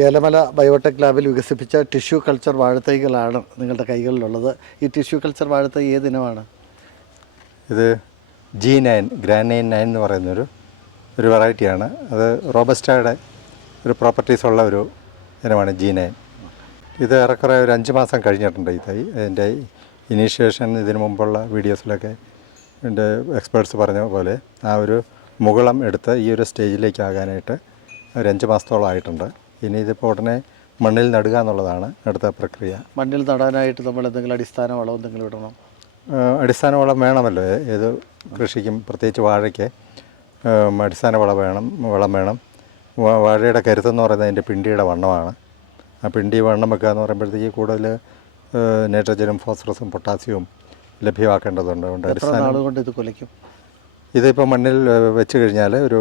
Elamala biotech ലാബിൽ വികസിപ്പിച്ച tissue culture വാഴത്തൈകളാണ് നിങ്ങളുടെ കൈകളിലുള്ളത്. ഈ ടിഷ്യൂ കൾച്ചർ വാഴത്തൈ ഏതിനമാണ്? ഇത് G9 ഗ്രാനൈൻ 9 എന്ന് പറയുന്നൊരു വെറൈറ്റിയാണ്. അത് റോബസ്റ്റയുടെ ഒരു പ്രോപ്പർട്ടീസ് ഉള്ള ഒരു ഇനമാണ് G9. ഇത് ഏറെക്കുറെ ഒരു 5 മാസം കഴിഞ്ഞിട്ടുണ്ട് ഈ തൈ. അതിൻ്റെ ഇനീഷ്യേഷൻ ഇതിനു മുമ്പുള്ള വീഡിയോസിലൊക്കെ എൻ്റെ എക്സ്പേർട്സ് പറഞ്ഞ പോലെ ആ ഒരു മുകളം എടുത്ത് ഈ ഒരു സ്റ്റേജിലേക്ക് ആകാനായിട്ട് ഒരു 5 മാസത്തോളം ആയിട്ടുണ്ട്. ഇനി ഇതിപ്പോൾ ഉടനെ മണ്ണിൽ നടുക എന്നുള്ളതാണ് അടുത്ത പ്രക്രിയ. മണ്ണിൽ നടാനായിട്ട് നമ്മൾ എന്തെങ്കിലും അടിസ്ഥാന വളം എന്തെങ്കിലും ഇടണം? അടിസ്ഥാന വളം വേണമല്ലോ. ഏത് കൃഷിക്കും പ്രത്യേകിച്ച് വാഴയ്ക്ക് അടിസ്ഥാന വളം വേണം. വാഴയുടെ കരുത്തെന്ന് പറയുന്നത് അതിൻ്റെ പിണ്ടിയുടെ വണ്ണമാണ്. ആ പിണ്ടി വണ്ണം വെക്കുക എന്ന് പറയുമ്പോഴത്തേക്ക് കൂടുതൽ നൈട്രജനും ഫോസ്ഫറസും പൊട്ടാസ്യവും ലഭ്യമാക്കേണ്ടതുണ്ട്. അതുകൊണ്ട് അടിസ്ഥാന കൊണ്ട് ഇത് കുലയ്ക്കും. ഇതിപ്പോൾ മണ്ണിൽ വെച്ച് കഴിഞ്ഞാൽ ഒരു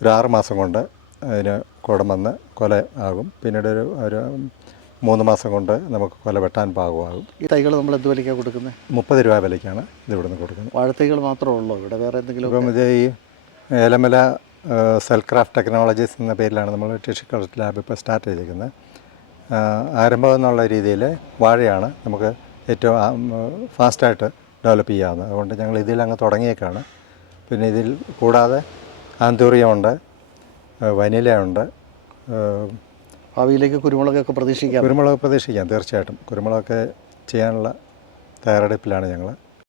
6 മാസം കൊണ്ട് അതിന് കുടം വന്ന് കൊല ആകും. പിന്നീട് ഒരു 3 മാസം കൊണ്ട് നമുക്ക് കൊല വെട്ടാൻ പാകമാകും. ഈ തൈകൾ നമ്മൾ എന്ത് വിലയ്ക്കാണ് കൊടുക്കുന്നത്? 30 രൂപ വിലയ്ക്കാണ് ഇത് ഇവിടുന്ന് കൊടുക്കുന്നത്. വാഴത്തൈകൾ മാത്രമേ ഉള്ളൂ ഇവിടെ? വേറെ എന്തെങ്കിലും? ഇപ്പം ഇത് ഈ ഏലമല സെൽക്രാഫ്റ്റ് ടെക്നോളജീസ് എന്ന പേരിലാണ് നമ്മൾ ടിഷ്യൂ കൾച്ചർ ലാബ് ഇപ്പോൾ സ്റ്റാർട്ട് ചെയ്തിരിക്കുന്നത്. ആരംഭം എന്നുള്ള രീതിയിൽ വാഴയാണ് നമുക്ക് ഏറ്റവും ഫാസ്റ്റായിട്ട് ഡെവലപ്പ് ചെയ്യാവുന്നത്. അതുകൊണ്ട് ഞങ്ങൾ ഇതിൽ അങ്ങ് തുടങ്ങിയേക്കാണ്. പിന്നെ ഇതിൽ കൂടാതെ ആന്തൂറിയമുണ്ട്, വനിലയുണ്ട്. ഭാവിയിലേക്ക് കുരുമുളകൊക്കെ പ്രതീക്ഷിക്കാം? കുരുമുളക് പ്രതീക്ഷിക്കാം, തീർച്ചയായിട്ടും. കുരുമുളകൊക്കെ ചെയ്യാനുള്ള തയ്യാറെടുപ്പിലാണ് ഞങ്ങൾ.